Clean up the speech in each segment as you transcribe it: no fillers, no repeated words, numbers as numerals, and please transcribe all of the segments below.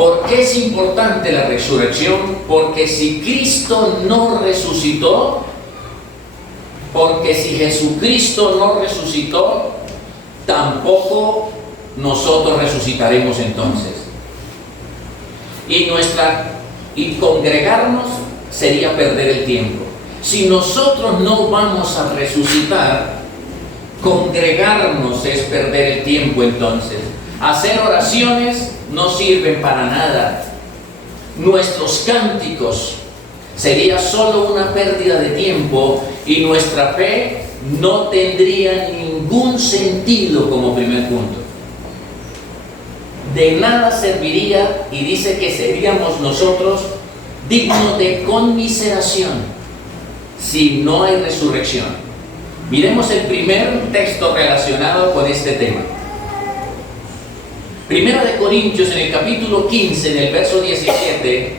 ¿Por qué es importante la resurrección? Porque si Cristo no resucitó, porque si Jesucristo no resucitó, tampoco nosotros resucitaremos entonces. Y congregarnos sería perder el tiempo. Si nosotros no vamos a resucitar, congregarnos es perder el tiempo entonces. Hacer oraciones no sirven para nada. Nuestros cánticos sería solo una pérdida de tiempo y nuestra fe no tendría ningún sentido como primer punto. De nada serviría, y dice que seríamos nosotros dignos de conmiseración si no hay resurrección. Miremos el primer texto relacionado con este tema. Primera de Corintios, en el capítulo 15, en el verso 17,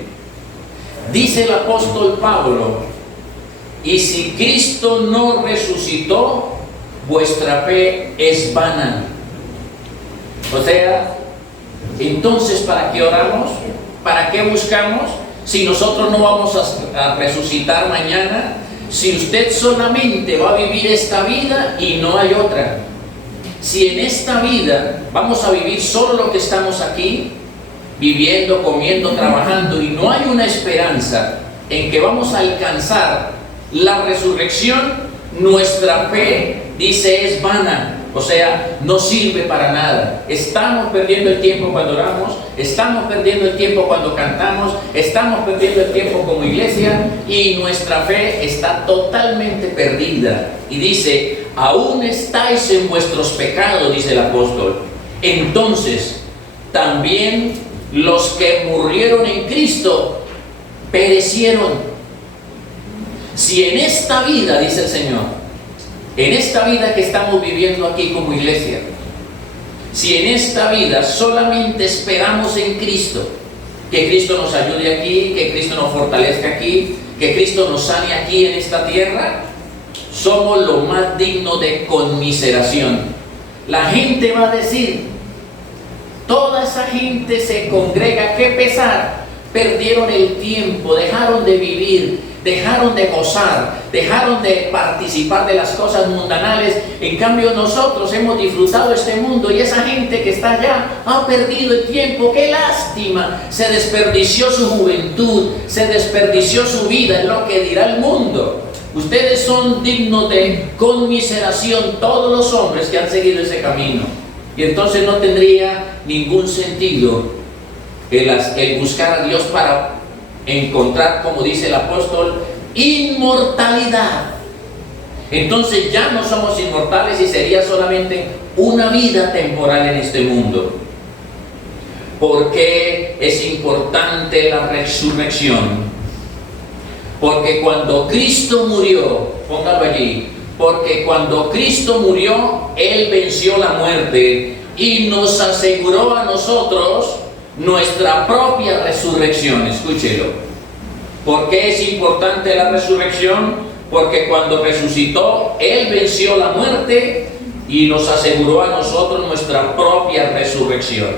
dice el apóstol Pablo: y si Cristo no resucitó, vuestra fe es vana. O sea, entonces, ¿para qué oramos? ¿Para qué buscamos? Si nosotros no vamos a resucitar mañana, si usted solamente va a vivir esta vida y no hay otra. Si en esta vida vamos a vivir solo lo que estamos aquí, viviendo, comiendo, trabajando, y no hay una esperanza en que vamos a alcanzar la resurrección, nuestra fe, dice, es vana. O sea, no sirve para nada. Estamos perdiendo el tiempo cuando oramos, estamos perdiendo el tiempo cuando cantamos, estamos perdiendo el tiempo como iglesia, y nuestra fe está totalmente perdida. Y dice: aún estáis en vuestros pecados, dice el apóstol. Entonces, también los que murieron en Cristo perecieron. Si en esta vida, dice el Señor, en esta vida que estamos viviendo aquí como iglesia, si en esta vida solamente esperamos en Cristo, que Cristo nos ayude aquí, que Cristo nos fortalezca aquí, que Cristo nos sane aquí en esta tierra, somos lo más digno de conmiseración. La gente va a decir: toda esa gente se congrega, qué pesar, perdieron el tiempo, dejaron de vivir, dejaron de gozar, dejaron de participar de las cosas mundanales. En cambio nosotros hemos disfrutado este mundo, y esa gente que está allá ha perdido el tiempo. ¡Qué lástima! Se desperdició su juventud, se desperdició su vida en lo que dirá el mundo. Ustedes son dignos de conmiseración, todos los hombres que han seguido ese camino. Y entonces no tendría ningún sentido el buscar a Dios para encontrar, como dice el apóstol, inmortalidad. Entonces ya no somos inmortales y sería solamente una vida temporal en este mundo. ¿Por qué es importante la resurrección? Porque cuando Cristo murió, póngalo allí, porque cuando Cristo murió, Él venció la muerte y nos aseguró a nosotros nuestra propia resurrección. Escúchelo. ¿Por qué es importante la resurrección? Porque cuando resucitó, Él venció la muerte y nos aseguró a nosotros nuestra propia resurrección.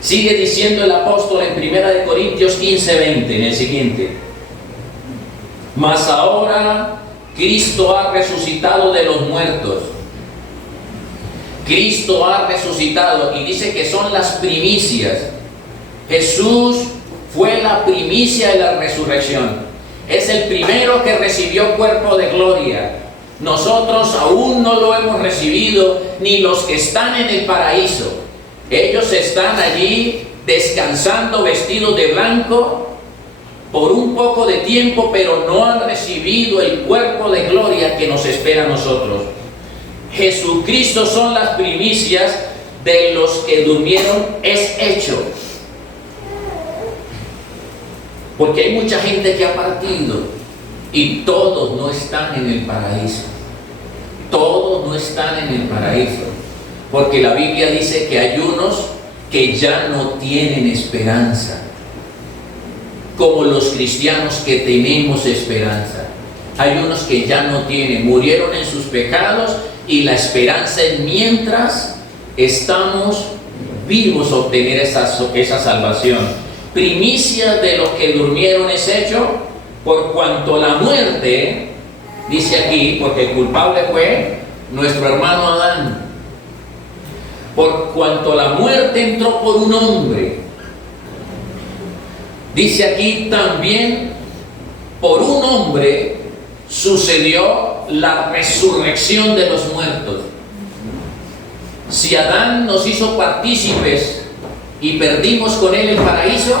Sigue diciendo el apóstol en 1 Corintios 15:20, en el siguiente: mas ahora Cristo ha resucitado de los muertos. Cristo ha resucitado, y dice que son las primicias. Jesús fue la primicia de la resurrección. Es el primero que recibió cuerpo de gloria. Nosotros aún no lo hemos recibido, ni los que están en el paraíso. Ellos están allí descansando, vestidos de blanco, por un poco de tiempo, pero no han recibido el cuerpo de gloria que nos espera a nosotros. Jesucristo son las primicias de los que durmieron, es hecho. Porque hay mucha gente que ha partido y todos no están en el paraíso. Todos no están en el paraíso. Porque la Biblia dice que hay unos que ya no tienen esperanza, como los cristianos que tenemos esperanza. Hay unos que ya no tienen, murieron en sus pecados, y la esperanza es mientras estamos vivos obtener esa salvación. Primicia de los que durmieron es hecho, por cuanto la muerte, dice aquí, porque el culpable fue nuestro hermano Adán, por cuanto la muerte entró por un hombre, dice aquí también, por un hombre sucedió la resurrección de los muertos. Si Adán nos hizo partícipes y perdimos con él el paraíso,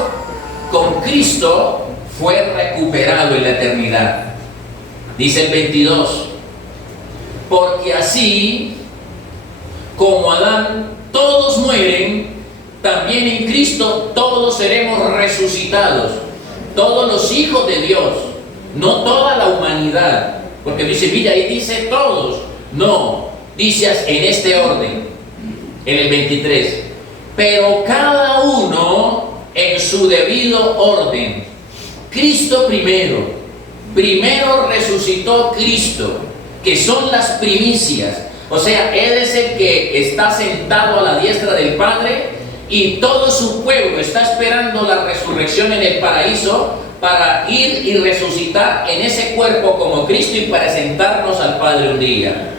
con Cristo fue recuperado en la eternidad. Dice el 22, porque así como Adán todos mueren, también en Cristo todos seremos resucitados, todos los hijos de Dios, no toda la humanidad, porque dice, mira, ahí dice todos, no, dice en este orden, en el 23, pero cada uno en su debido orden. Cristo primero resucitó Cristo, que son las primicias, o sea, Él es el que está sentado a la diestra del Padre y todo su pueblo está esperando la resurrección en el paraíso para ir y resucitar en ese cuerpo como Cristo y presentarnos al Padre un día.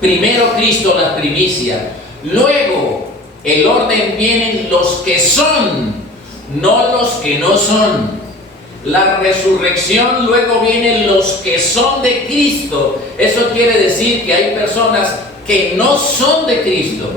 Primero Cristo, las primicias. Luego, el orden vienen los que son, no los que no son. La resurrección, luego vienen los que son de Cristo. Eso quiere decir que hay personas que no son de Cristo.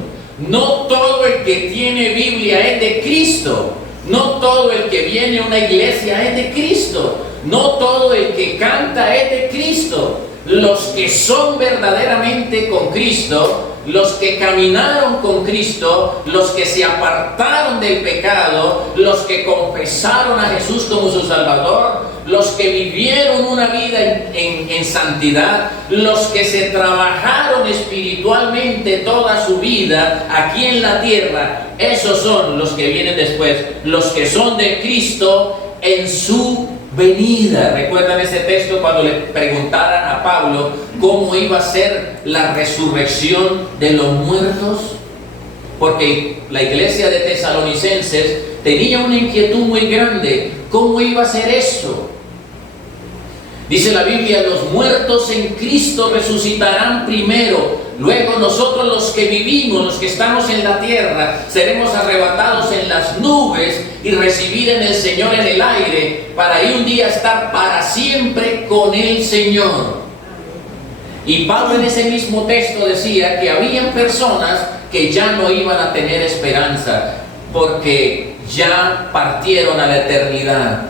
No todo el que tiene Biblia es de Cristo. No todo el que viene a una iglesia es de Cristo. No todo el que canta es de Cristo. Los que son verdaderamente con Cristo, los que caminaron con Cristo, los que se apartaron del pecado, los que confesaron a Jesús como su Salvador, los que vivieron una vida en santidad, los que se trabajaron espiritualmente toda su vida aquí en la tierra, esos son los que vienen después, los que son de Cristo en su venida. ¿Recuerdan ese texto cuando le preguntaran a Pablo cómo iba a ser la resurrección de los muertos? Porque la iglesia de Tesalonicenses tenía una inquietud muy grande. ¿Cómo iba a ser eso? Dice la Biblia, los muertos en Cristo resucitarán primero. Luego nosotros los que vivimos, los que estamos en la tierra, seremos arrebatados en las nubes y recibir en el Señor en el aire, para ahí un día estar para siempre con el Señor. Y Pablo en ese mismo texto decía que habían personas que ya no iban a tener esperanza, porque ya partieron a la eternidad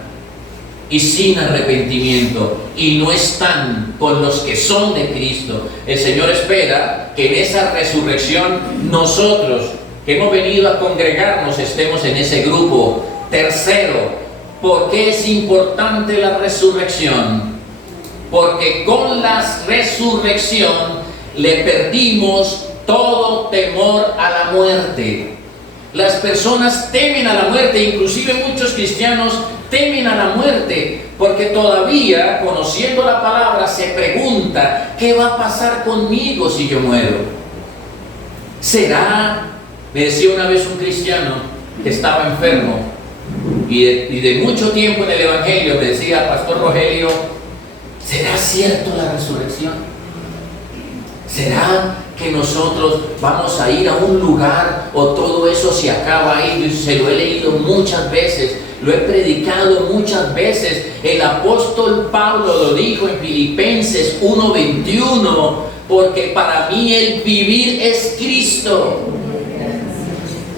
y sin arrepentimiento, y no están con los que son de Cristo. El Señor espera que en esa resurrección nosotros que hemos venido a congregarnos estemos en ese grupo. Tercero, ¿por qué es importante la resurrección? Porque con la resurrección le perdimos todo temor a la muerte. Las personas temen a la muerte, inclusive muchos cristianos temen a la muerte, porque todavía, conociendo la palabra, se pregunta, ¿qué va a pasar conmigo si yo muero? ¿Será? Me decía una vez un cristiano que estaba enfermo, y de mucho tiempo en el Evangelio, me decía, Pastor Rogelio, ¿será cierto la resurrección? ¿Será que nosotros vamos a ir a un lugar o todo eso se acaba ahí? Se lo he leído muchas veces, lo he predicado muchas veces. El apóstol Pablo lo dijo en Filipenses 1:21, porque para mí el vivir es Cristo.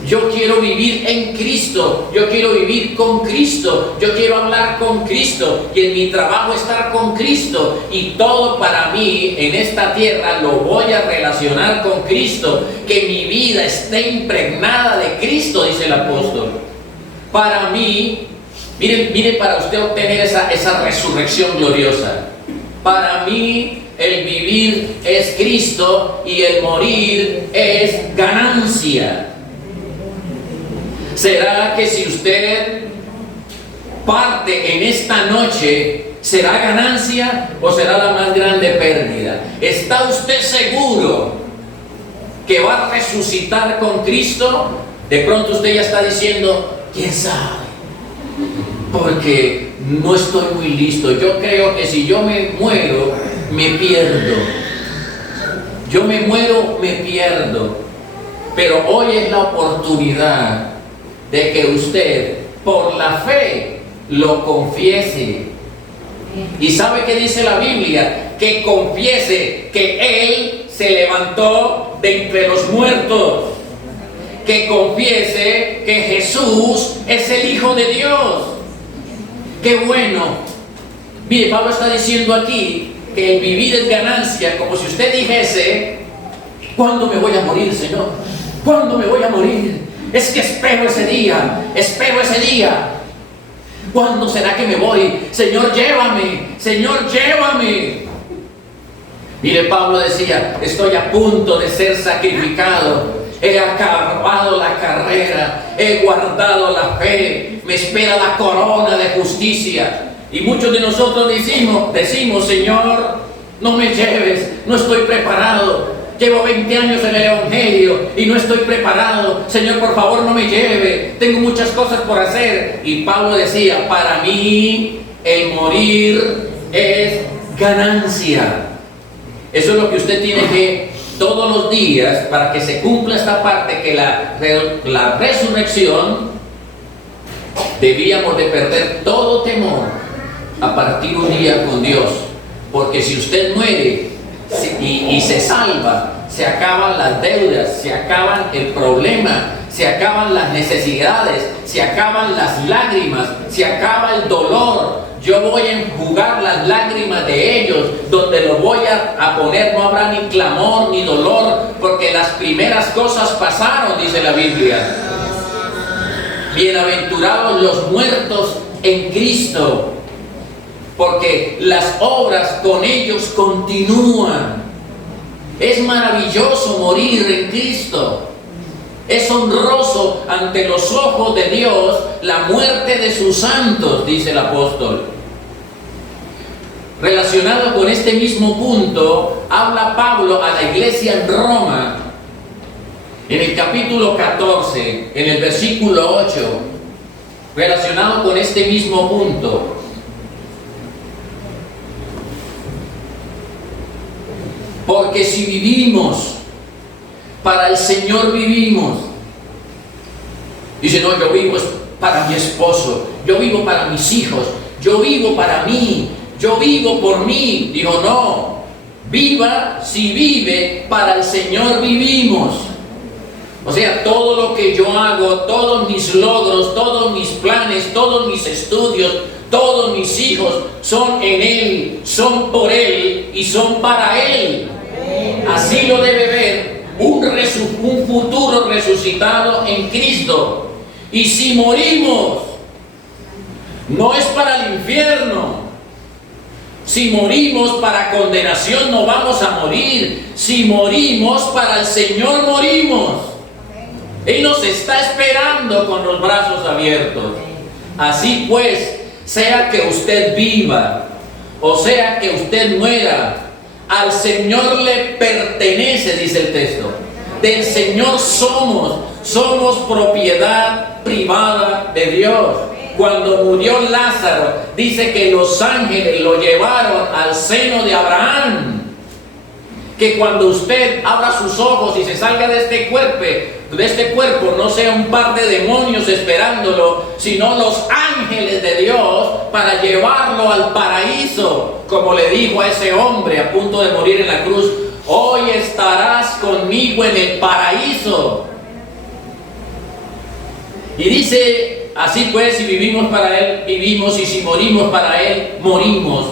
Yo quiero vivir en Cristo, yo quiero vivir con Cristo, yo quiero hablar con Cristo y en mi trabajo estar con Cristo, y todo para mí en esta tierra lo voy a relacionar con Cristo, que mi vida esté impregnada de Cristo, dice el apóstol. Para mí, miren para usted obtener esa resurrección gloriosa, para mí el vivir es Cristo y el morir es ganancia. ¿Será que si usted parte en esta noche, será ganancia o será la más grande pérdida? ¿Está usted seguro que va a resucitar con Cristo De pronto usted ya está diciendo, ¿quién sabe? Porque no estoy muy listo. Yo creo que si yo me muero, me pierdo. Yo me muero, me pierdo. Pero hoy es la oportunidad de que usted, por la fe, lo confiese. ¿Y sabe qué dice la Biblia? Que confiese que Él se levantó de entre los muertos. Que confiese que Jesús es el Hijo de Dios. ¡Qué bueno! Mire, Pablo está diciendo aquí que el vivir es ganancia, como si usted dijese, ¿cuándo me voy a morir, Señor? ¿Cuándo me voy a morir? Es que espero ese día, espero ese día. ¿Cuándo será que me voy? Señor, llévame, Señor, llévame. Mire, Pablo decía, estoy a punto de ser sacrificado. He acabado la carrera, he guardado la fe, me espera la corona de justicia. Y muchos de nosotros decimos, Señor, no me lleves, no estoy preparado. Llevo 20 años en el Evangelio y no estoy preparado. Señor, por favor, no me lleve. Tengo muchas cosas por hacer. Y Pablo decía, para mí el morir es ganancia. Eso es lo que usted tiene que todos los días, para que se cumpla esta parte, que la resurrección, debíamos de perder todo temor a partir un día con Dios. Porque si usted muere y se salva, se acaban las deudas, se acaban el problema, se acaban las necesidades, se acaban las lágrimas, se acaba el dolor. Yo voy a enjugar las lágrimas de ellos, donde los voy a poner, no habrá ni clamor ni dolor, porque las primeras cosas pasaron, dice la Biblia. Bienaventurados los muertos en Cristo, porque las obras con ellos continúan. Es maravilloso morir en Cristo. Es honroso ante los ojos de Dios la muerte de sus santos, dice el apóstol. Relacionado con este mismo punto, habla Pablo a la iglesia en Roma, en el capítulo 14, en el versículo 8, relacionado con este mismo punto. Porque si vivimos, para el Señor vivimos. Dice, no, yo vivo para mi esposo, yo vivo para mis hijos, yo vivo para mí, yo vivo por mí. Dijo, no, viva si vive, para el Señor vivimos. O sea, todo lo que yo hago, todos mis logros, todos mis planes, todos mis estudios, todos mis hijos son en Él, son por Él y son para Él. Así lo debe ver un futuro resucitado en Cristo. Y si morimos, no es para el infierno. Si morimos para condenación, no vamos a morir. Si morimos, para el Señor morimos. Él nos está esperando con los brazos abiertos. Así pues, sea que usted viva o sea que usted muera, al Señor le pertenece, dice el texto. Del Señor somos propiedad privada de Dios. Cuando murió Lázaro, dice que los ángeles lo llevaron al seno de Abraham. Que cuando usted abra sus ojos y se salga de este cuerpo, no sea un par de demonios esperándolo, sino los ángeles de Dios para llevarlo al paraíso, como le dijo a ese hombre a punto de morir en la cruz: hoy estarás conmigo en el paraíso. Y dice, así pues, si vivimos para Él, vivimos, y si morimos para Él, morimos.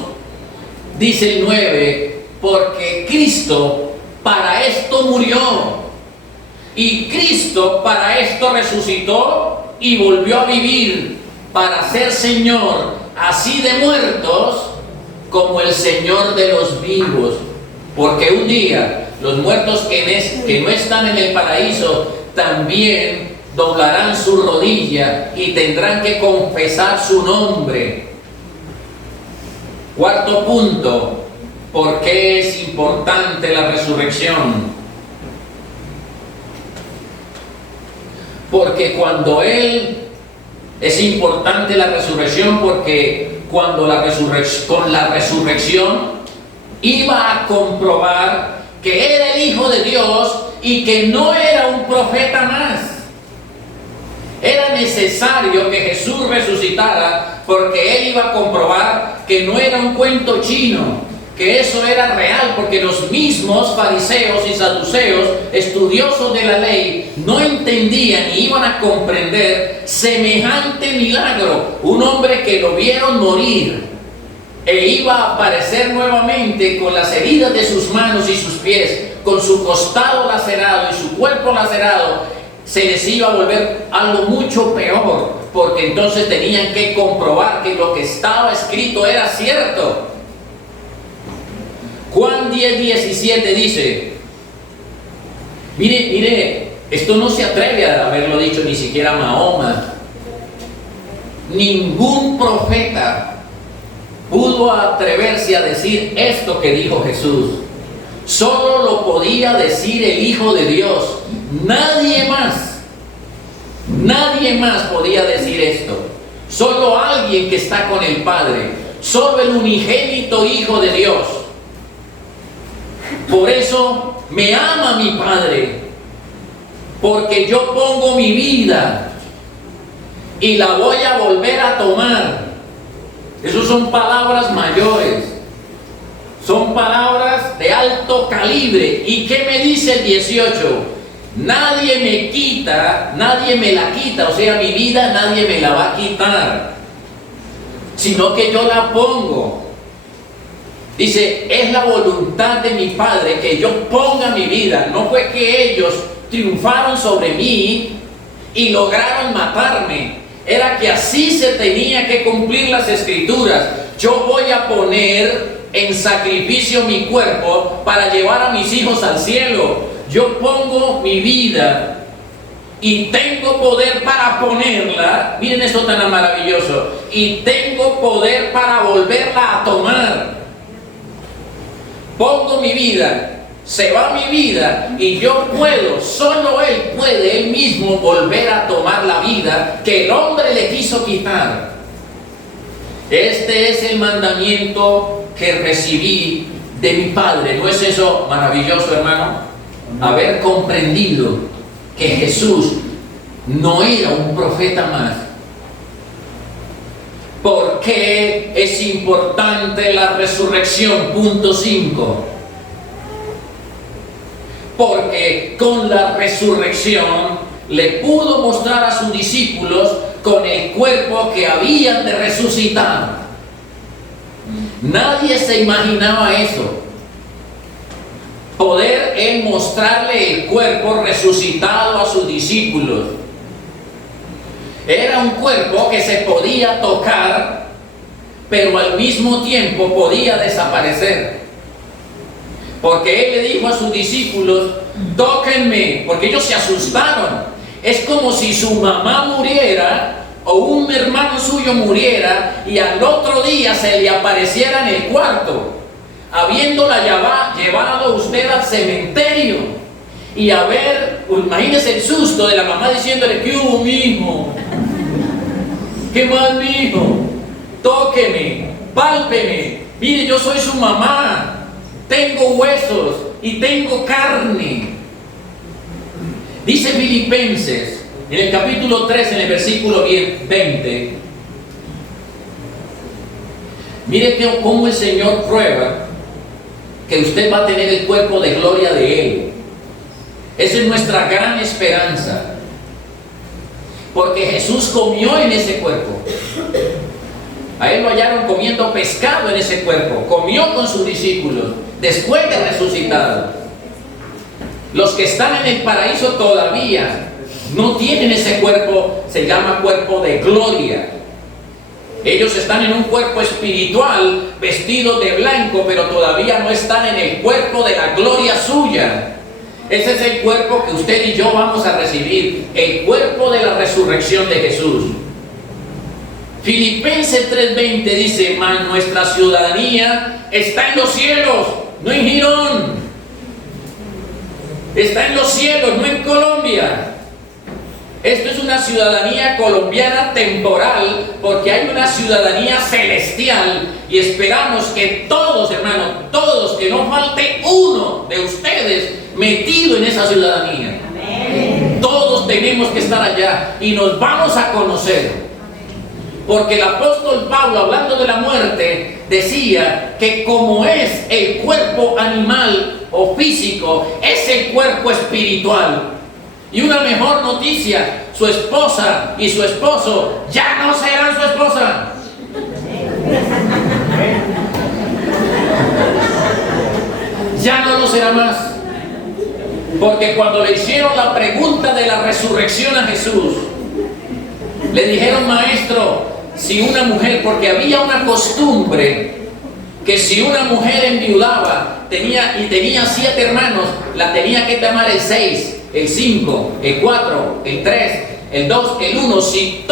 Dice el 9, porque Cristo para esto murió, y Cristo para esto resucitó y volvió a vivir, para ser Señor así de muertos como el Señor de los vivos. Porque un día los muertos que no están en el paraíso también doblarán su rodilla y tendrán que confesar su nombre. Cuarto punto, ¿por qué es importante la resurrección? Porque cuando Él, es importante la resurrección, porque cuando con la resurrección iba a comprobar que era el Hijo de Dios y que no era un profeta más. Era necesario que Jesús resucitara porque Él iba a comprobar que no era un cuento chino, que eso era real, porque los mismos fariseos y saduceos, estudiosos de la ley, no entendían ni iban a comprender semejante milagro. Un hombre que lo vieron morir e iba a aparecer nuevamente con las heridas de sus manos y sus pies, con su costado lacerado y su cuerpo lacerado, se les iba a volver algo mucho peor, porque entonces tenían que comprobar que lo que estaba escrito era cierto. Juan 10:17 dice, mire, esto no se atreve a haberlo dicho ni siquiera Mahoma. Ningún profeta pudo atreverse a decir esto que dijo Jesús. Solo lo podía decir el Hijo de Dios. Nadie más podía decir esto. Solo alguien que está con el Padre. Solo el unigénito Hijo de Dios. Por eso me ama mi Padre, porque yo pongo mi vida y la voy a volver a tomar. Esas son palabras mayores, son palabras de alto calibre. ¿Y qué me dice el 18? Nadie me la quita, o sea, mi vida nadie me la va a quitar, sino que yo la pongo. Dice, es la voluntad de mi Padre que yo ponga mi vida. No fue que ellos triunfaron sobre mí y lograron matarme. Era que así se tenía que cumplir las Escrituras. Yo voy a poner en sacrificio mi cuerpo para llevar a mis hijos al cielo. Yo pongo mi vida y tengo poder para ponerla. Miren esto tan maravilloso. Y tengo poder para volverla a tomar. Pongo mi vida, se va mi vida y yo puedo, solo Él puede, Él mismo volver a tomar la vida que el hombre le quiso quitar. Este es el mandamiento que recibí de mi Padre. ¿No es eso maravilloso, hermano? Haber comprendido que Jesús no era un profeta más. ¿Por qué es importante la resurrección? Punto 5. Porque con la resurrección le pudo mostrar a sus discípulos con el cuerpo que habían de resucitar. Nadie se imaginaba eso. Poder él mostrarle el cuerpo resucitado a sus discípulos. Era un cuerpo que se podía tocar, pero al mismo tiempo podía desaparecer. Porque él le dijo a sus discípulos, tóquenme, porque ellos se asustaron. Es como si su mamá muriera o un hermano suyo muriera y al otro día se le apareciera en el cuarto, habiéndola llevado usted al cementerio. Y a ver, imagínese el susto de la mamá diciéndole, ¿qué hubo, mi hijo? ¿Qué más, mi hijo? Tóqueme, pálpeme. Mire, yo soy su mamá. Tengo huesos y tengo carne. Dice Filipenses, en el capítulo 3, en el versículo 20. Mire cómo el Señor prueba que usted va a tener el cuerpo de gloria de Él. Esa es nuestra gran esperanza. Porque Jesús comió en ese cuerpo. A Él lo hallaron comiendo pescado en ese cuerpo. Comió con sus discípulos después de resucitado. Los que están en el paraíso todavía no tienen ese cuerpo. Se llama cuerpo de gloria. Ellos están en un cuerpo espiritual, vestidos de blanco, pero todavía no están en el cuerpo de la gloria suya. Ese es el cuerpo que usted y yo vamos a recibir, el cuerpo de la resurrección de Jesús. Filipenses 3:20 dice, mas nuestra ciudadanía está en los cielos, no en Girón. Está en los cielos, no en Colombia. Esto es una ciudadanía colombiana temporal, porque hay una ciudadanía celestial, y esperamos que todos, hermanos, todos, que no falte uno de ustedes metido en esa ciudadanía. Amén. Todos tenemos que estar allá y nos vamos a conocer. Porque el apóstol Pablo, hablando de la muerte, decía que como es el cuerpo animal o físico, es el cuerpo espiritual. Y una mejor noticia, su esposa y su esposo ya no serán su esposa. Ya no lo será más. Porque cuando le hicieron la pregunta de la resurrección a Jesús, le dijeron: maestro, si una mujer, porque había una costumbre que si una mujer enviudaba y tenía 7 hermanos, la tenía que llamar el 6, el 5, el 4, el 3, el 2, el 1. Si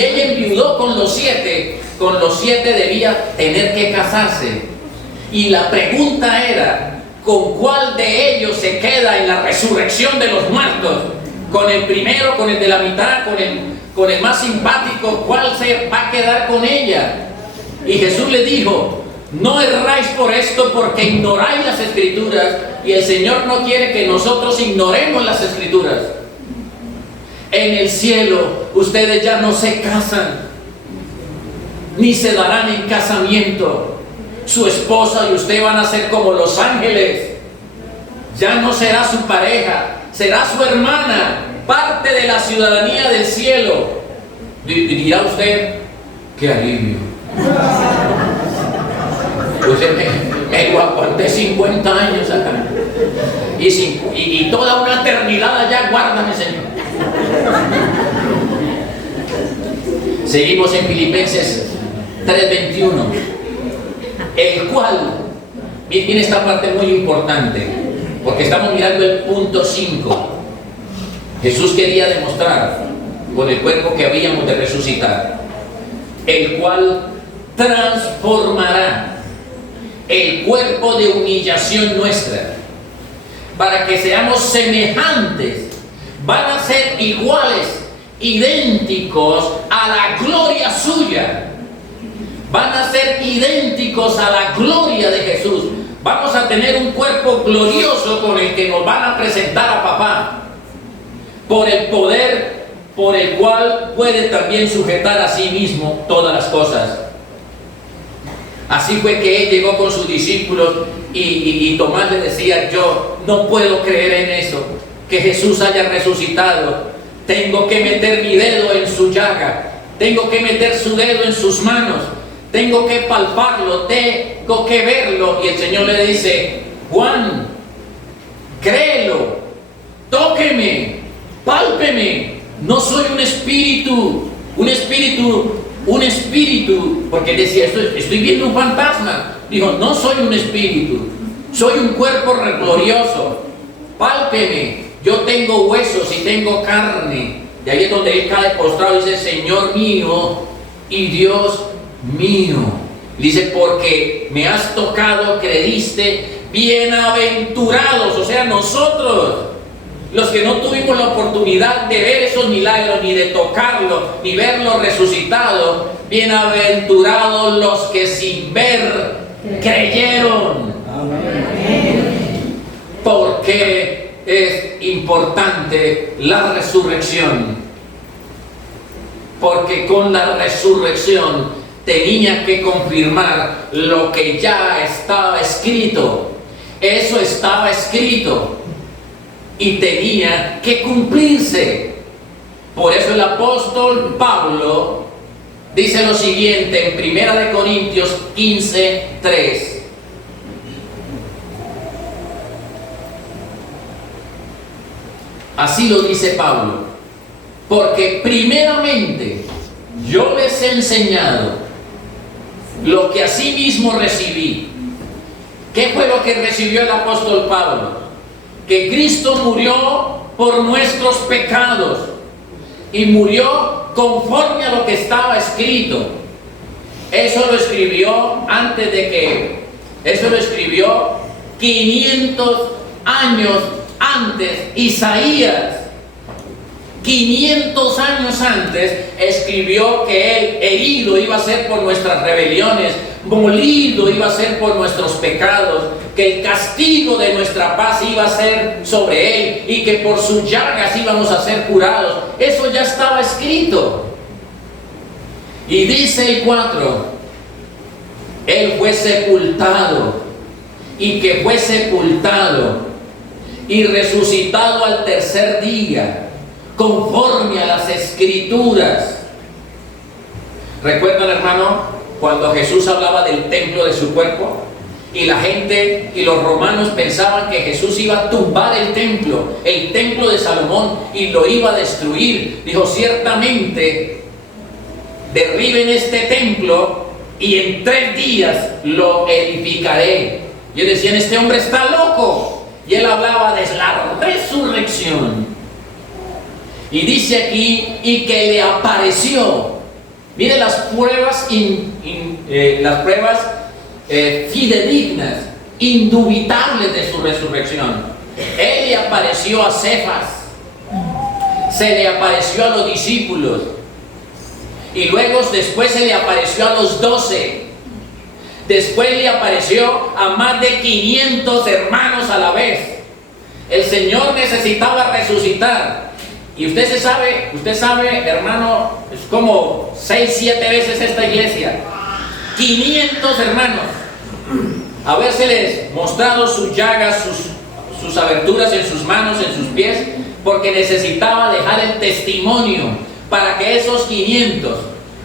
ella enviudó con los 7 debía tener que casarse. Y la pregunta era: ¿con cuál de ellos se queda en la resurrección de los muertos? ¿Con el primero, con el de la mitad, con el más simpático? ¿Cuál se va a quedar con ella? Y Jesús le dijo: no erráis por esto, porque ignoráis las Escrituras, y el Señor no quiere que nosotros ignoremos las Escrituras. En el cielo ustedes ya no se casan, ni se darán en casamiento. Su esposa y usted van a ser como los ángeles. Ya no será su pareja, será su hermana, parte de la ciudadanía del cielo. Dirá usted: qué alivio. Pues me lo aguanté 50 años acá. Y toda una eternidad allá, guárdame, Señor. Seguimos en Filipenses 3:21. El cual, miren esta parte muy importante, porque estamos mirando el punto 5. Jesús quería demostrar con el cuerpo que habíamos de resucitar, el cual transformará el cuerpo de humillación nuestra, para que seamos semejantes, van a ser iguales, idénticos a la gloria suya. Van a ser idénticos a la gloria de Jesús. Vamos a tener un cuerpo glorioso con el que nos van a presentar a papá, por el poder por el cual puede también sujetar a sí mismo todas las cosas. Así fue que él llegó con sus discípulos y Tomás le decía: yo no puedo creer en eso, que Jesús haya resucitado. Tengo que meter mi dedo en su llaga, tengo que meter su dedo en sus manos, tengo que palparlo, tengo que verlo. Y el Señor le dice: Juan, créelo, tóqueme, pálpeme. No soy un espíritu, porque él decía: estoy viendo un fantasma. Dijo: no soy un espíritu, soy un cuerpo glorioso. Pálpeme, yo tengo huesos y tengo carne. Y ahí es donde él cae postrado y dice: Señor mío y Dios mío. Dice: porque me has tocado, creíste. Bienaventurados, o sea, nosotros, los que no tuvimos la oportunidad de ver esos milagros, ni de tocarlo, ni verlo resucitado, bienaventurados los que sin ver creyeron. Amén. Porque es importante la resurrección, porque con la resurrección tenía que confirmar lo que ya estaba escrito. Eso estaba escrito y tenía que cumplirse. Por eso el apóstol Pablo dice lo siguiente en 1 Corintios 15:3. Así lo dice Pablo: porque primeramente yo les he enseñado lo que asimismo recibí. ¿Qué fue lo que recibió el apóstol Pablo? Que Cristo murió por nuestros pecados y murió conforme a lo que estaba escrito. Eso lo escribió eso lo escribió 500 años antes Isaías. 500 años antes escribió que Él herido iba a ser por nuestras rebeliones, molido iba a ser por nuestros pecados, que el castigo de nuestra paz iba a ser sobre Él y que por sus llagas íbamos a ser curados. Eso ya estaba escrito. Y dice el 4, Él fue sepultado y que fue sepultado y resucitado al tercer día, conforme a las Escrituras. ¿Recuerdan, hermano, cuando Jesús hablaba del templo de su cuerpo? Y la gente y los romanos pensaban que Jesús iba a tumbar el templo de Salomón, y lo iba a destruir. Dijo, ciertamente derriben este templo y en 3 días lo edificaré. Y decían, este hombre está loco. Y él hablaba de la resurrección. Y dice aquí, y que le apareció. Mire las pruebas, fidedignas, indubitables de su resurrección. Él le apareció a Cefas, se le apareció a los discípulos, y luego después se le apareció a los 12. Después le apareció a más de 500 hermanos a la vez. El Señor necesitaba resucitar. Y usted sabe, hermano, es como 6, 7 veces esta iglesia. 500 hermanos. Habérseles mostrado sus llagas, sus aberturas en sus manos, en sus pies, porque necesitaba dejar el testimonio para que esos 500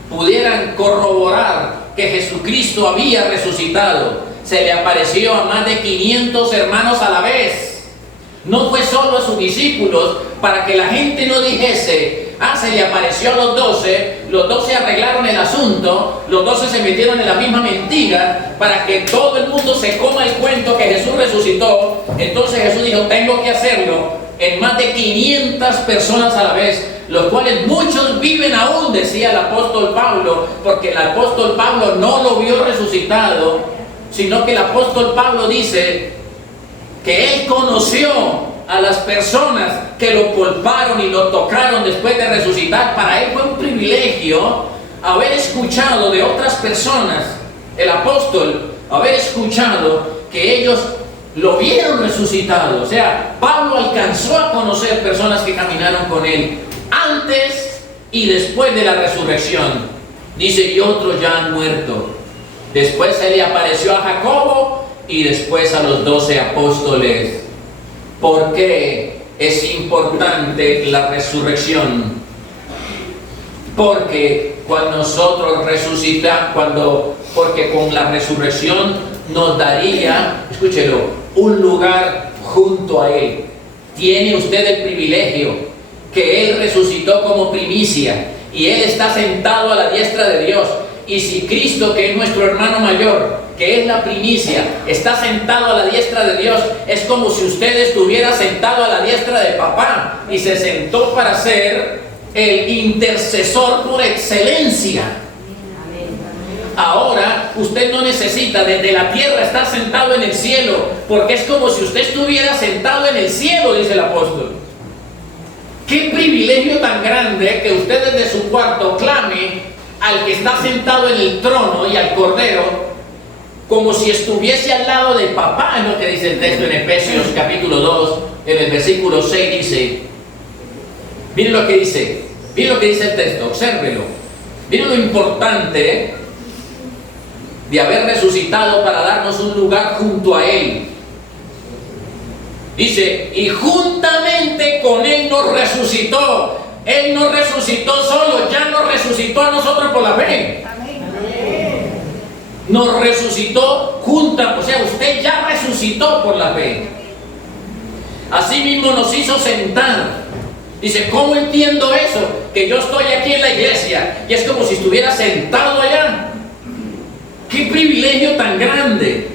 pudieran corroborar que Jesucristo había resucitado. Se le apareció a más de 500 hermanos a la vez. No fue solo a sus discípulos, para que la gente no dijese, se le apareció a los 12 arreglaron el asunto, los 12 se metieron en la misma mentira, para que todo el mundo se coma el cuento que Jesús resucitó. Entonces Jesús dijo, tengo que hacerlo en más de 500 personas a la vez, los cuales muchos viven aún, decía el apóstol Pablo, porque el apóstol Pablo no lo vio resucitado, sino que el apóstol Pablo dice que él conoció a las personas que lo palparon y lo tocaron después de resucitar. Para él fue un privilegio haber escuchado de otras personas, el apóstol, haber escuchado que ellos lo vieron resucitado. O sea, Pablo alcanzó a conocer personas que caminaron con él antes y después de la resurrección. Dice, y otros ya han muerto. Después se le apareció a Jacobo y después a los 12 apóstoles. ¿Por qué es importante la resurrección? Porque cuando nosotros resucitamos, porque con la resurrección nos daría, escúchelo, un lugar junto a Él. Tiene usted el privilegio que Él resucitó como primicia y Él está sentado a la diestra de Dios. Y si Cristo, que es nuestro hermano mayor, que es la primicia, está sentado a la diestra de Dios, es como si usted estuviera sentado a la diestra de papá y se sentó para ser el intercesor por excelencia. Ahora usted no necesita desde la tierra estar sentado en el cielo, porque es como si usted estuviera sentado en el cielo, dice el apóstol. Qué privilegio tan grande que usted desde su cuarto clame al que está sentado en el trono y al Cordero, como si estuviese al lado de papá. Es lo que dice el texto en Efesios capítulo 2, en el versículo 6 dice, miren lo que dice el texto, obsérvelo. Miren lo importante de haber resucitado para darnos un lugar junto a Él. Dice, y juntamente con Él nos resucitó. Él no resucitó solo, ya nos resucitó a nosotros por la fe. Nos resucitó juntos, o sea, usted ya resucitó por la fe. Asimismo nos hizo sentar. Dice, ¿cómo entiendo eso? Que yo estoy aquí en la iglesia y es como si estuviera sentado allá. ¡Qué privilegio tan grande!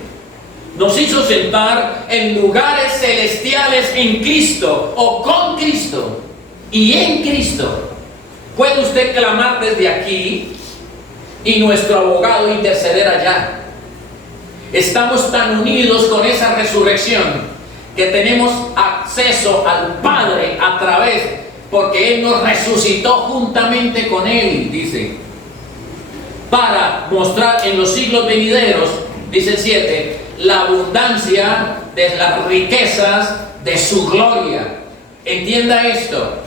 Nos hizo sentar en lugares celestiales en Cristo o con Cristo y en Cristo. Puede usted clamar desde aquí y nuestro abogado interceder allá. Estamos tan unidos con esa resurrección que tenemos acceso al Padre a través porque Él nos resucitó juntamente con Él, dice, para mostrar en los siglos venideros, dice el 7, la abundancia de las riquezas de su gloria. Entienda esto.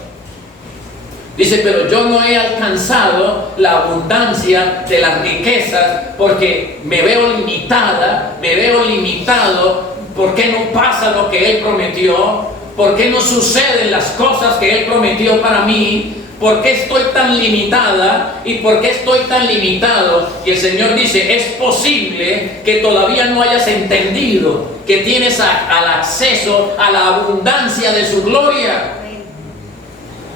Dice, pero yo no he alcanzado la abundancia de las riquezas porque me veo limitada, me veo limitado. ¿Por qué no pasa lo que Él prometió? ¿Por qué no suceden las cosas que Él prometió para mí? ¿Por qué estoy tan limitada? ¿Y por qué estoy tan limitado? Y el Señor dice, es posible que todavía no hayas entendido que tienes al acceso a la abundancia de su gloria.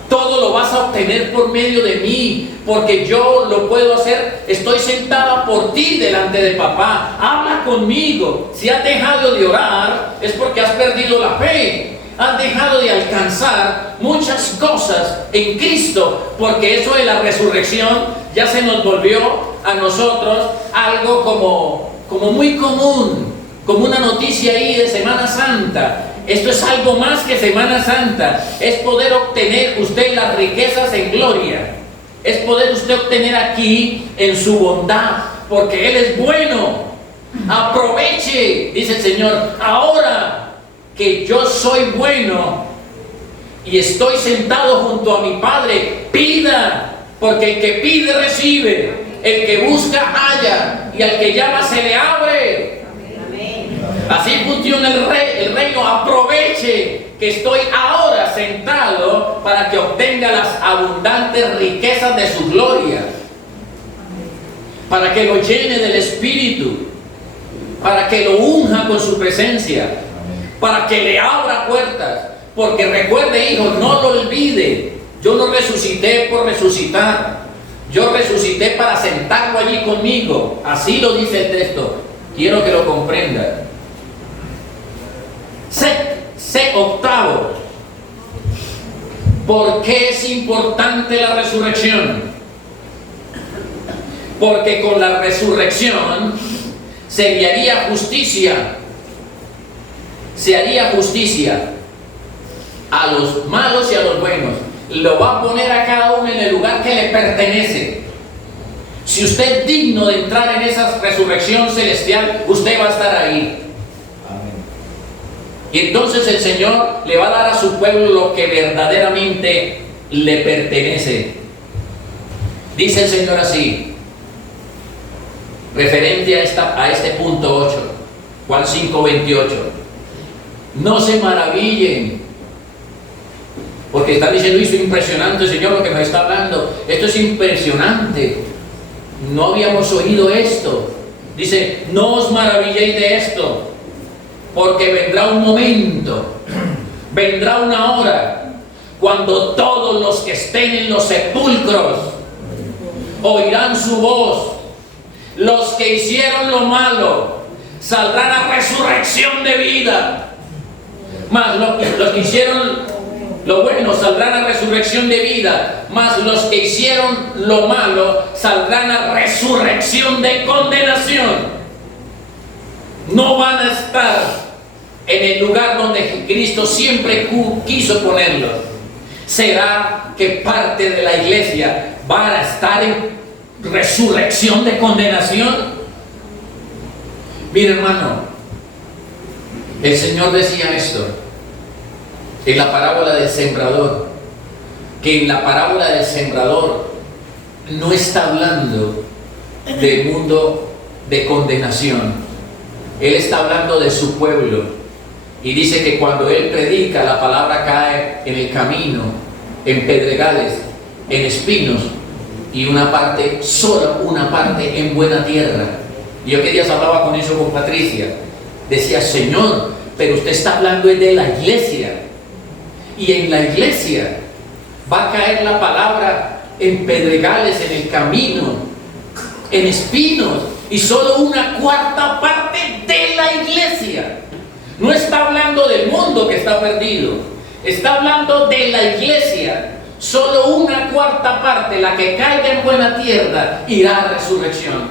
Todo lo vas a obtener por medio de mí, porque yo lo puedo hacer. Estoy sentada por ti delante de papá. Habla conmigo. Si has dejado de orar, es porque has perdido la fe. Has dejado de alcanzar muchas cosas en Cristo, porque eso de la resurrección ya se nos volvió a nosotros algo como muy común, como una noticia ahí de Semana Santa. Esto es algo más que Semana Santa. Es poder obtener usted las riquezas en gloria. Es poder usted obtener aquí en su bondad, porque Él es bueno. Aproveche, dice el Señor, ahora que yo soy bueno y estoy sentado junto a mi Padre, pida, porque el que pide recibe, el que busca halla, y al que llama se le abre. Así funciona el reino. Aproveche que estoy ahora sentado para que obtenga las abundantes riquezas de su gloria, para que lo llene del Espíritu, para que lo unja con su presencia, para que le abra puertas. Porque recuerde, hijo, no lo olvide, yo no resucité por resucitar, yo resucité para sentarlo allí conmigo. Así lo dice el texto. Quiero que lo comprenda. Octavo, ¿por qué es importante la resurrección? Porque con la resurrección se haría justicia a los malos y a los buenos. Lo va a poner a cada uno en el lugar que le pertenece. Si usted es digno de entrar en esa resurrección celestial, usted va a estar ahí. Y entonces el Señor le va a dar a su pueblo lo que verdaderamente le pertenece. Dice el Señor así, referente a este punto 8, Juan 5:28. No se maravillen, porque están diciendo, esto es impresionante, Señor, lo que nos está hablando. Esto es impresionante. No habíamos oído esto. Dice, no os maravilléis de esto, porque vendrá un momento, vendrá una hora, cuando todos los que estén en los sepulcros oirán su voz. Los que hicieron lo malo saldrán a resurrección de vida, mas los que hicieron lo bueno saldrán a resurrección de vida, mas los que hicieron lo malo saldrán a resurrección de condenación. No van a estar en el lugar donde Cristo siempre quiso ponerlos. ¿Será que parte de la iglesia van a estar en resurrección de condenación? Mire, hermano, el Señor decía esto en la parábola del sembrador, que en la parábola del sembrador no está hablando del mundo de condenación. Él está hablando de su pueblo, y dice que cuando Él predica, la palabra cae en el camino, en pedregales, en espinos, y una parte, solo una parte en buena tierra. Y yo que días hablaba con eso con Patricia, decía, Señor, pero usted está hablando de la iglesia, y en la iglesia va a caer la palabra en pedregales, en el camino, en espinos, y solo una cuarta parte de la iglesia. No está hablando del mundo que está perdido, está hablando de la iglesia. Solo una cuarta parte, la que caiga en buena tierra, irá a resurrección.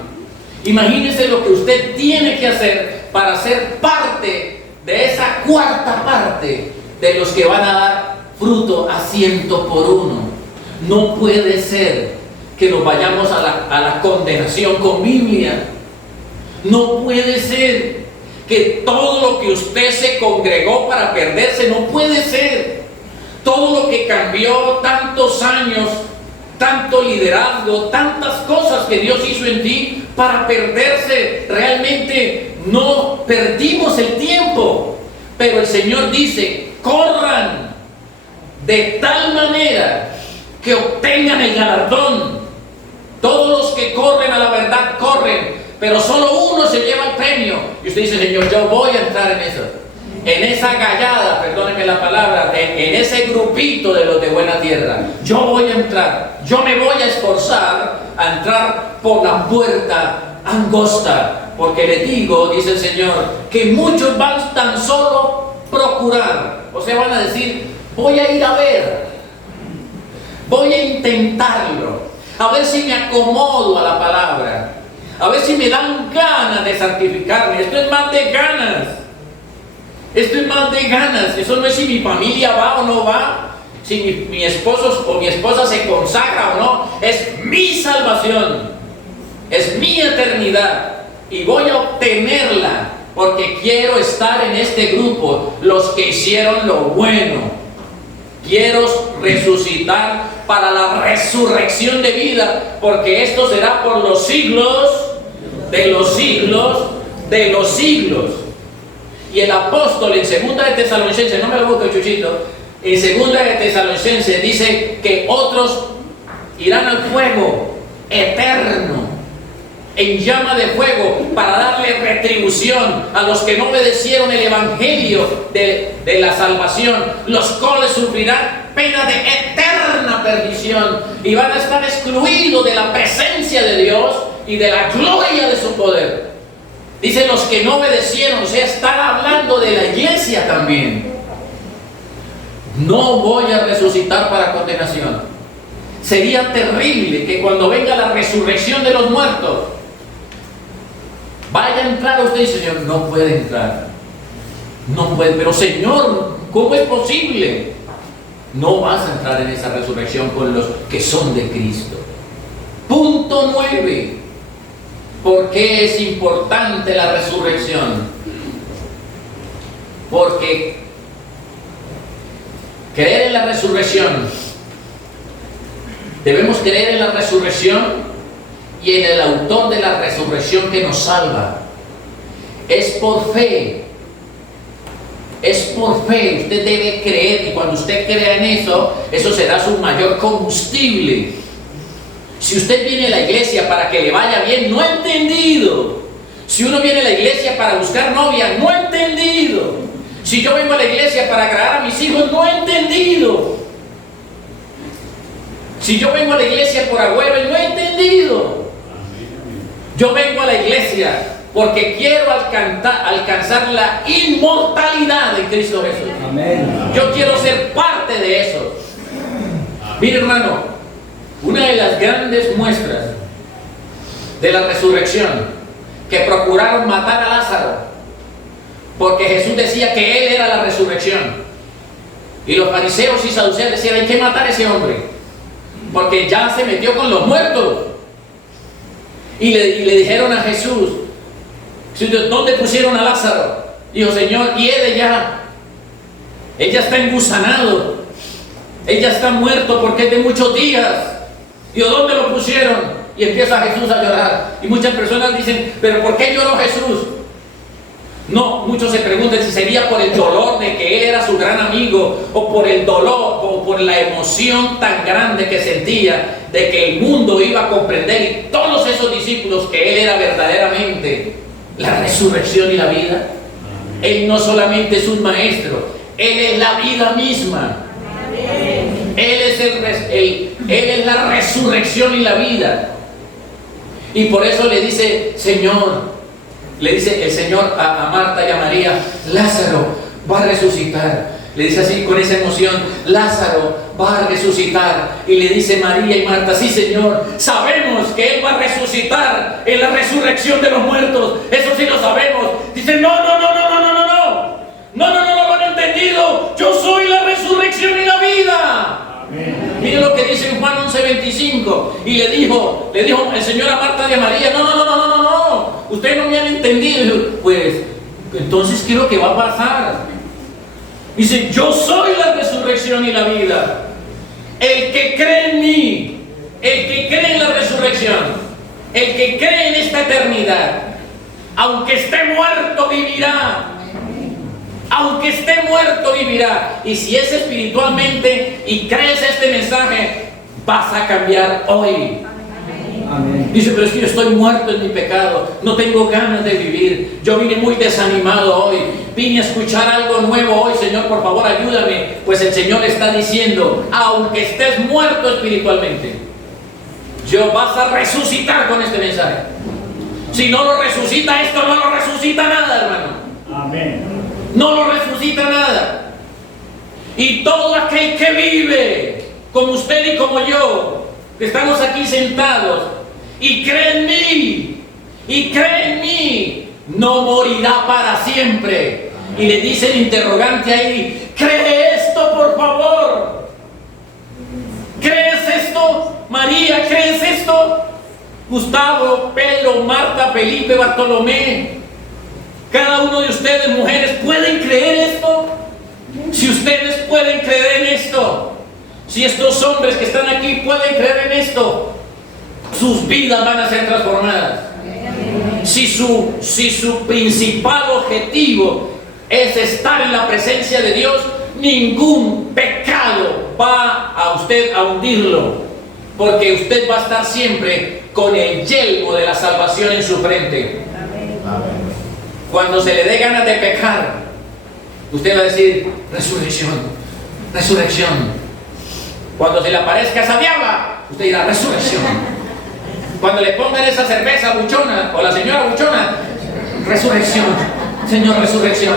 Imagínese lo que usted tiene que hacer para ser parte de esa cuarta parte de los que van a dar fruto a 100 por 1. No puede ser que nos vayamos a la condenación con Biblia. No puede ser que todo lo que usted se congregó para perderse, no puede ser. Todo lo que cambió, tantos años, tanto liderazgo, tantas cosas que Dios hizo en ti para perderse. Realmente no perdimos el tiempo. Pero el Señor dice, corran de tal manera que obtengan el galardón. Todos los que corren a la verdad corren, pero solo uno se lleva el premio. Y usted dice, Señor, yo voy a entrar en eso. En esa gallada, perdónenme la palabra, en ese grupito de los de buena tierra. Yo voy a entrar. Yo me voy a esforzar a entrar por la puerta angosta. Porque le digo, dice el Señor, que muchos van tan solo procurar. O sea, van a decir, voy a ir a ver. Voy a intentarlo. A ver si me acomodo a la palabra. A ver si me dan ganas de santificarme. Esto es más de ganas. Esto es más de ganas. Eso no es si mi familia va o no va, si mi esposo o mi esposa se consagra o no. Es mi salvación. Es mi eternidad. Y voy a obtenerla porque quiero estar en este grupo. Los que hicieron lo bueno. Quiero resucitar para la resurrección de vida, porque esto será por los siglos de los siglos de los siglos. Y el apóstol en 2 de Tesalonicenses, no me lo busque, Chuchito, en 2 de Tesalonicenses dice que otros irán al fuego eterno, en llama de fuego, para darle retribución a los que no obedecieron el evangelio de la salvación, los cuales sufrirán pena de eterna perdición y van a estar excluidos de la presencia de Dios y de la gloria de su poder. Dice los que no obedecieron, o sea, están hablando de la iglesia también. No voy a resucitar para condenación. Sería terrible que cuando venga la resurrección de los muertos, vaya a entrar usted y Señor, no puede entrar. No puede, pero Señor, ¿cómo es posible? No vas a entrar en esa resurrección con los que son de Cristo. Punto 9. ¿Por qué es importante la resurrección? Porque creer en la resurrección, debemos creer en la resurrección y en el autor de la resurrección que nos salva. Es por fe. Es por fe. Usted debe creer, y cuando usted crea en eso, eso será su mayor combustible. Si usted viene a la iglesia para que le vaya bien, no ha entendido. Si uno viene a la iglesia para buscar novia, no ha entendido. Si yo vengo a la iglesia para agradar a mis hijos, no he entendido. Si yo vengo a la iglesia por agüero, no he entendido. Yo vengo a la iglesia porque quiero alcanzar la inmortalidad de Cristo Jesús. Amén. Yo quiero ser parte de eso. Mire, hermano, una de las grandes muestras de la resurrección, que procuraron matar a Lázaro, porque Jesús decía que Él era la resurrección, y los fariseos y saduceos decían, hay que matar a ese hombre, porque ya se metió con los muertos. Y le dijeron a Jesús, ¿dónde pusieron a Lázaro? Dijo, Señor, hiede ya. Él ya está engusanado. Él ya está muerto porque es de muchos días. Dijo, ¿dónde lo pusieron? Y empieza Jesús a llorar. Y muchas personas dicen, ¿pero por qué lloró Jesús? No, muchos se preguntan si sería por el dolor de que Él era su gran amigo, o por el dolor, o por la emoción tan grande que sentía de que el mundo iba a comprender, y todos esos discípulos, que Él era verdaderamente la resurrección y la vida. Él no solamente es un maestro, Él es la vida misma. Él es la resurrección y la vida. Y por eso le dice, le dice el Señor a Marta y a María, Lázaro va a resucitar. Le dice así con esa emoción, Lázaro va a resucitar. Y le dice María y Marta, sí, Señor, sabemos que Él va a resucitar en la resurrección de los muertos. Eso sí lo sabemos. Dice, no lo han entendido. Yo soy la resurrección y la vida. Miren lo que dice en Juan 11:25. Y le dijo el Señor a Marta y a María: no, ustedes no me han entendido. Pues, entonces, ¿qué es lo que va a pasar? Dice: yo soy la resurrección y la vida. El que cree en mí, el que cree en la resurrección, el que cree en esta eternidad, aunque esté muerto, vivirá. Aunque esté muerto, vivirá. Y si es espiritualmente y crees este mensaje, vas a cambiar hoy. Amén. Dice: pero es que yo estoy muerto en mi pecado, no tengo ganas de vivir, yo vine muy desanimado hoy, vine a escuchar algo nuevo hoy. Señor, por favor, ayúdame. Pues el Señor le está diciendo: aunque estés muerto espiritualmente, vas a resucitar con este mensaje. Si no lo resucita esto, no lo resucita nada, hermano. Amén. No lo resucita nada. Y todo aquel que vive, como usted y como yo, que estamos aquí sentados, y cree en mí, no morirá para siempre. Y le dice el interrogante ahí: ¿cree esto, por favor? ¿Crees esto? María, ¿crees esto? Gustavo, Pedro, Marta, Felipe, Bartolomé, cada uno de ustedes, mujeres, ¿pueden creer esto? Si ustedes pueden creer en esto, si estos hombres que están aquí pueden creer en esto, sus vidas van a ser transformadas. Si su principal objetivo es estar en la presencia de Dios, ningún pecado va a usted a hundirlo, porque usted va a estar siempre con el yelmo de la salvación en su frente. Amén. Cuando se le dé ganas de pecar, usted va a decir: resurrección, resurrección. Cuando se le aparezca esa diabla, usted dirá: resurrección. Cuando le pongan esa cerveza buchona o la señora buchona, resurrección, Señor, resurrección.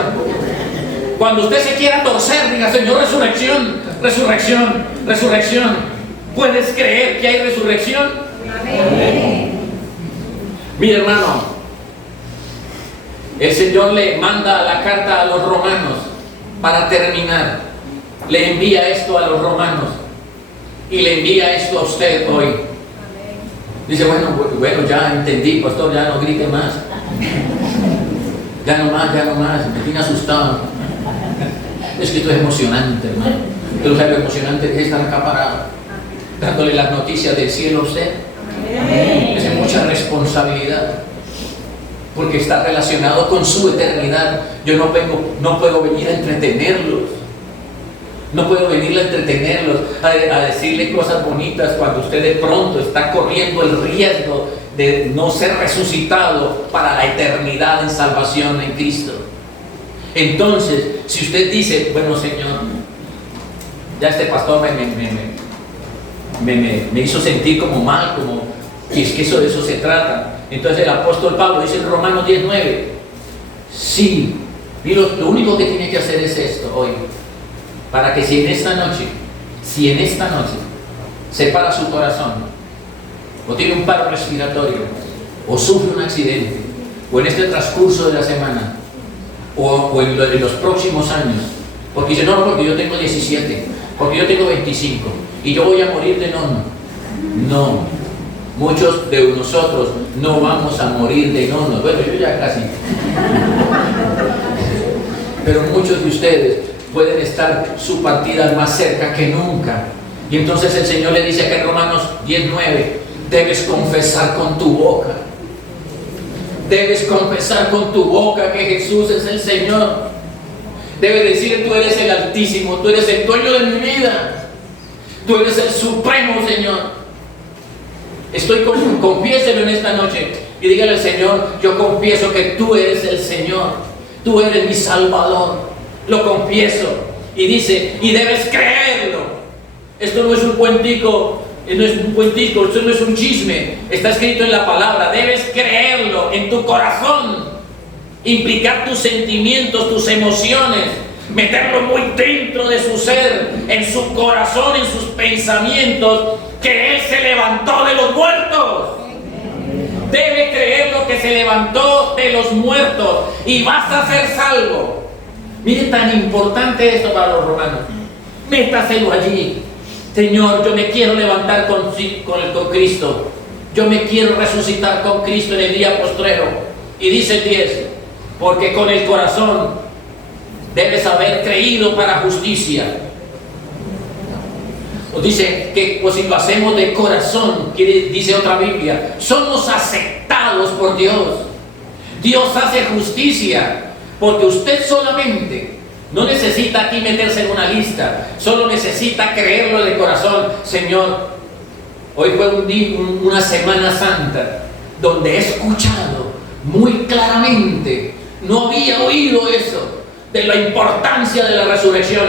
Cuando usted se quiera torcer, diga: Señor, resurrección, resurrección, resurrección. ¿Puedes creer que hay resurrección? Amén. Mi hermano, el Señor le manda la carta a los romanos para terminar. Le envía esto a los romanos y le envía esto a usted hoy. Dice: bueno, ya entendí, pastor, ya no grite más. Ya no más, me tiene asustado. Es que esto es emocionante, hermano. Pero ¿sabe lo emocionante que es estar acá parado, dándole las noticias del cielo a usted? Es mucha responsabilidad, porque está relacionado con su eternidad. Yo no puedo venir a entretenerlos. No puedo venir a entretenerlos, a decirle cosas bonitas cuando usted de pronto está corriendo el riesgo de no ser resucitado para la eternidad en salvación en Cristo. Entonces, si usted dice: bueno, Señor, ya este pastor me hizo sentir como mal, y es que de eso se trata. Entonces el apóstol Pablo dice en Romanos 10:9: sí, y lo único que tiene que hacer es esto hoy, para que si en esta noche se para su corazón, o tiene un paro respiratorio, o sufre un accidente, o en este transcurso de la semana, o en los próximos años, porque dice: no, porque yo tengo 17, porque yo tengo 25, y yo voy a morir de no. Muchos de nosotros no vamos a morir de nono. Bueno, yo ya casi. Pero muchos de ustedes pueden estar su partida más cerca que nunca. Y entonces el Señor le dice acá en Romanos 10:9: debes confesar con tu boca. Debes confesar con tu boca que Jesús es el Señor. Debes decir: tú eres el Altísimo, tú eres el dueño de mi vida. Tú eres el Supremo, Señor. Confiéselo en esta noche y dígale al Señor: yo confieso que tú eres el Señor, tú eres mi Salvador, lo confieso. Y dice: y debes creerlo. Esto no es un cuentico, esto no es un chisme, está escrito en la palabra. Debes creerlo en tu corazón, implicar tus sentimientos, tus emociones, meterlo muy dentro de su ser, en su corazón, en sus pensamientos, que Él se levantó de los muertos. Debe creer lo que se levantó de los muertos y vas a ser salvo. Mire, tan importante esto para los romanos. Métaselo allí. Señor, yo me quiero levantar con Cristo. Yo me quiero resucitar con Cristo en el día postrero. Y dice el 10, porque con el corazón debes haber creído para justicia. O dice que pues, si lo hacemos de corazón, dice otra Biblia, somos aceptados por Dios. Dios hace justicia, porque usted solamente no necesita aquí meterse en una lista, solo necesita creerlo de corazón. Señor, hoy fue una Semana Santa donde he escuchado muy claramente, no había oído eso, de la importancia de la resurrección.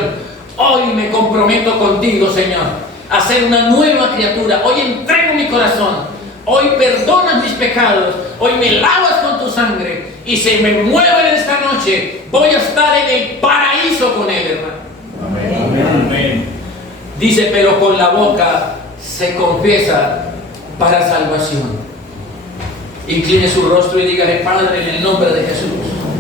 Hoy me comprometo contigo, Señor, a ser una nueva criatura. Hoy entrego mi corazón. Hoy perdonas mis pecados. Hoy me lavas con tu sangre. Y si me muevo en esta noche, voy a estar en el paraíso con Él, hermano. Amén. Amén. Dice, pero con la boca se confiesa para salvación. Incline su rostro y dígale: Padre, en el nombre de Jesús,